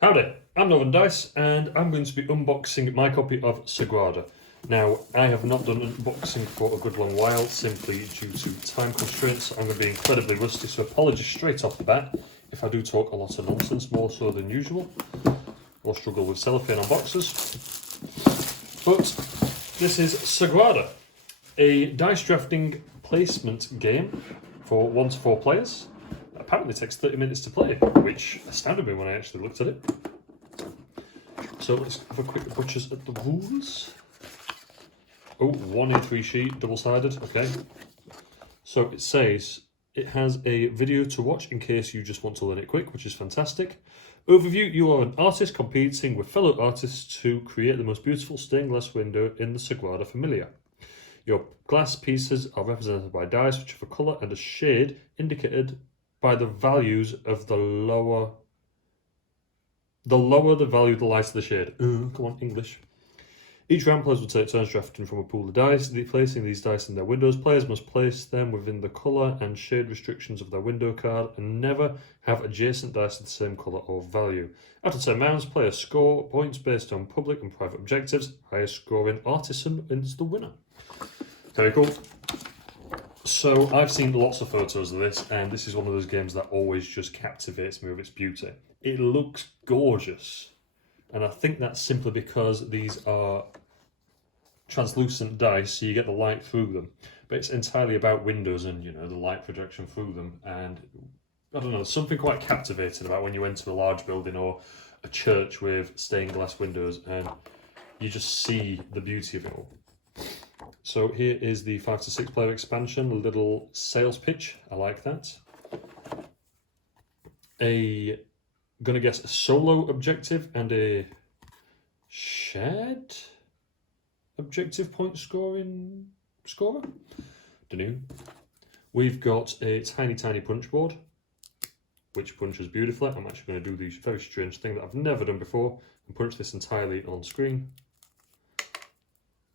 Howdy, I'm Northern Dice and I'm going to be unboxing my copy of Sagrada. Now, I have not done unboxing for a good long while, simply due to time constraints. I'm going to be incredibly rusty, so apologies straight off the bat if I do talk a lot of nonsense, more so than usual, or struggle with cellophane on boxes. But this is Sagrada, a dice drafting placement game for 1 to 4 players. Apparently takes 30 minutes to play, which astounded me when I actually looked at it. So let's have a quick butchers at the rules. Oh, 1A3 sheet, double-sided, okay. So it says it has a video to watch in case you just want to learn it quick, which is fantastic. Overview: you are an artist competing with fellow artists to create the most beautiful stained glass window in the Sagrada Familia. Your glass pieces are represented by dice which have a colour and a shade indicated by the values of the lower the value, the lighter the shade. Come on, English. Each round, players will take turns drafting from a pool of dice. Placing these dice in their windows, players must place them within the colour and shade restrictions of their window card and never have adjacent dice of the same colour or value. After 10 rounds, players score points based on public and private objectives. Highest scoring artisan is the winner. Very cool. So I've seen lots of photos of this, and this is one of those games that always just captivates me with its beauty. It looks gorgeous, and I think that's simply because these are translucent dice, so you get the light through them. But it's entirely about windows and, you know, the light projection through them, and I don't know, there's something quite captivating about when you enter a large building or a church with stained glass windows and you just see the beauty of it all. So here is the 5 to 6 player expansion, a little sales pitch. I like that. Gonna guess a solo objective and a shared objective point scorer. Dunno. We've got a tiny punch board, which punches beautifully. I'm actually going to do the very strange thing that I've never done before and punch this entirely on screen.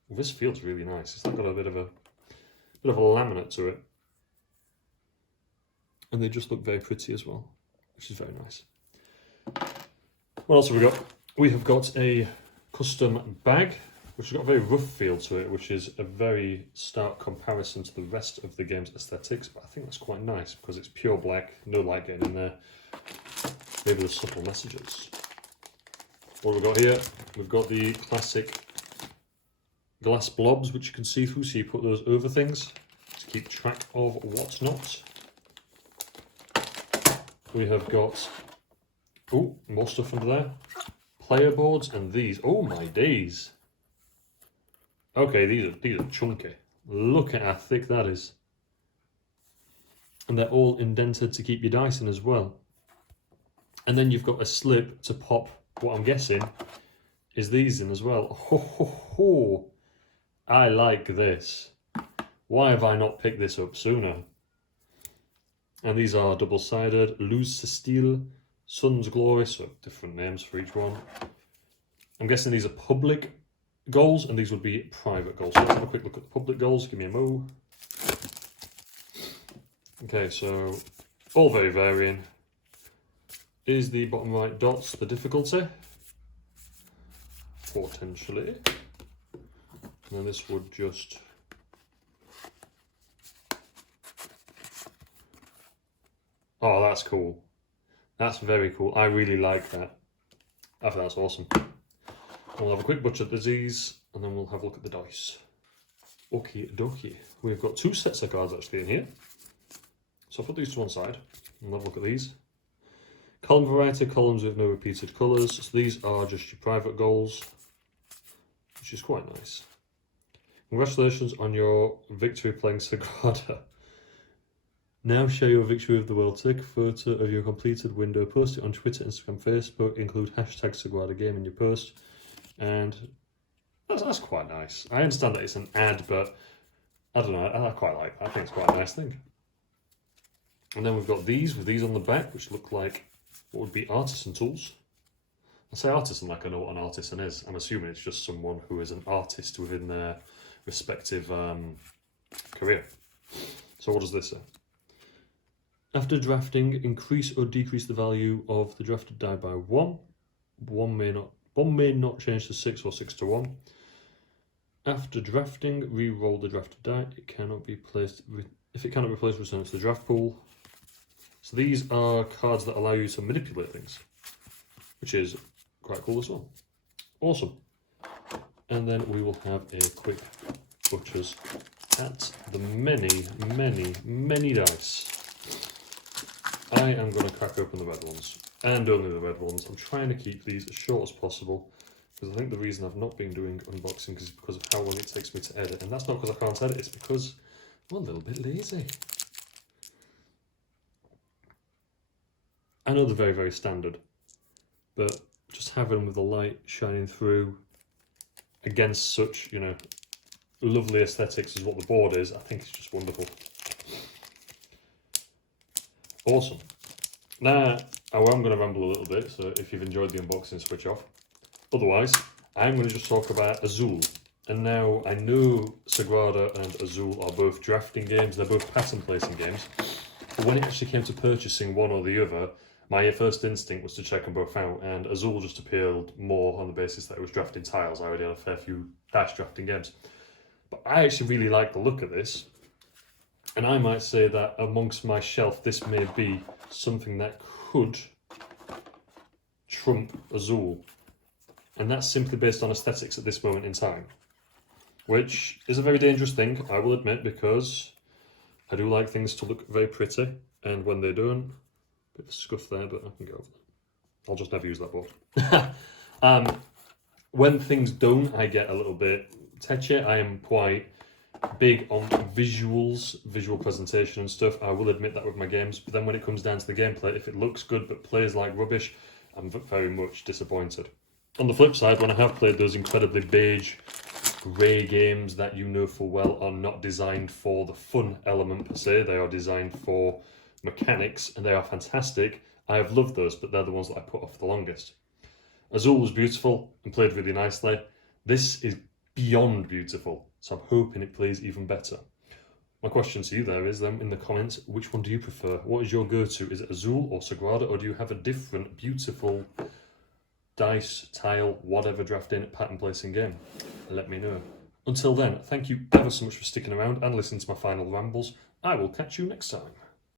Well, this feels really nice. It's like got a bit of a laminate to it, and they just look very pretty as well, which is very nice. What else have we got? We have got a custom bag, which has got a very rough feel to it, which is a very stark comparison to the rest of the game's aesthetics, but I think that's quite nice because it's pure black, no light getting in there, maybe the subtle messages. What have we got here? We've got the classic glass blobs, which you can see through, so you put those over things to keep track of what's not. We have got, oh, more stuff under there. Player boards, and these, oh my days. Okay, these are chunky. Look at how thick that is. And they're all indented to keep your dice in as well. And then you've got a slip to pop, what I'm guessing, is these in as well. Ho ho ho! I like this. Why have I not picked this up sooner? And these are double-sided, Luz Steel, Sun's Glory, so different names for each one. I'm guessing these are public goals and these would be private goals. So let's have a quick look at the public goals. Give me a mo. Okay, so all very varying. Is the bottom right dots the difficulty? Potentially. And then this would just oh, that's cool. That's very cool. I really like that. I think that's awesome. We'll have a quick butcher at these and then we'll have a look at the dice. Okie dokie. We've got 2 sets of cards actually in here. So I'll put these to one side and have a look at these. Column variety, columns with no repeated colours. So these are just your private goals, which is quite nice. Congratulations on your victory playing Sagrada. Now share your victory with the world. Take a photo of your completed window, post it on Twitter, Instagram, Facebook, include hashtag Sagrada Game in your post. And that's quite nice. I understand that it's an ad, but I don't know, I quite like that. I think it's quite a nice thing. And then we've got these, with these on the back, which look like what would be artisan tools. I say artisan like I know what an artisan is. I'm assuming it's just someone who is an artist within their respective career. So what does this say? After drafting, increase or decrease the value of the drafted die by 1. One may not change to 6 or 6 to 1. After drafting, re-roll the drafted die. It cannot be placed. If it cannot be placed, return it to the draft pool. So these are cards that allow you to manipulate things, which is quite cool as well. Awesome. And then we will have a quick butchers at the many dice. I am going to crack open the red ones, and only the red ones. I'm trying to keep these as short as possible, because I think the reason I've not been doing unboxing is because of how long it takes me to edit, and that's not because I can't edit, it's because I'm a little bit lazy. I know they're very, very standard, but just having them with the light shining through against such, you know, lovely aesthetics as what the board is, I think it's just wonderful. Awesome. Now, I'm going to ramble a little bit, so if you've enjoyed the unboxing, switch off. Otherwise, I'm going to just talk about Azul. And now, I know Sagrada and Azul are both drafting games, they're both pattern placing games, but when it actually came to purchasing one or the other, my first instinct was to check them both out, and Azul just appealed more on the basis that it was drafting tiles. I already had a fair few dash drafting games. But I actually really like the look of this, and I might say that amongst my shelf, this may be something that could trump Azul. And that's simply based on aesthetics at this moment in time, which is a very dangerous thing, I will admit, because I do like things to look very pretty, and when they don't, a bit of scuff there, but I can get over that. I'll just never use that board. When things don't, I get a little bit tetchy. I am quite big on visuals, visual presentation and stuff. I will admit that with my games, but then when it comes down to the gameplay, if it looks good but plays like rubbish, I'm very much disappointed. On the flip side, when I have played those incredibly beige, grey games that you know full well are not designed for the fun element per se, they are designed for mechanics, and they are fantastic. I have loved those, but they're the ones that I put off the longest. Azul was beautiful and played really nicely. This is beyond beautiful, so I'm hoping it plays even better. My question to you there is then in the comments, which one do you prefer? What is your go-to? Is it Azul or Sagrada, or do you have a different beautiful dice, tile, whatever drafting, pattern placing game? Let me know. Until then, thank you ever so much for sticking around and listening to my final rambles. I will catch you next time.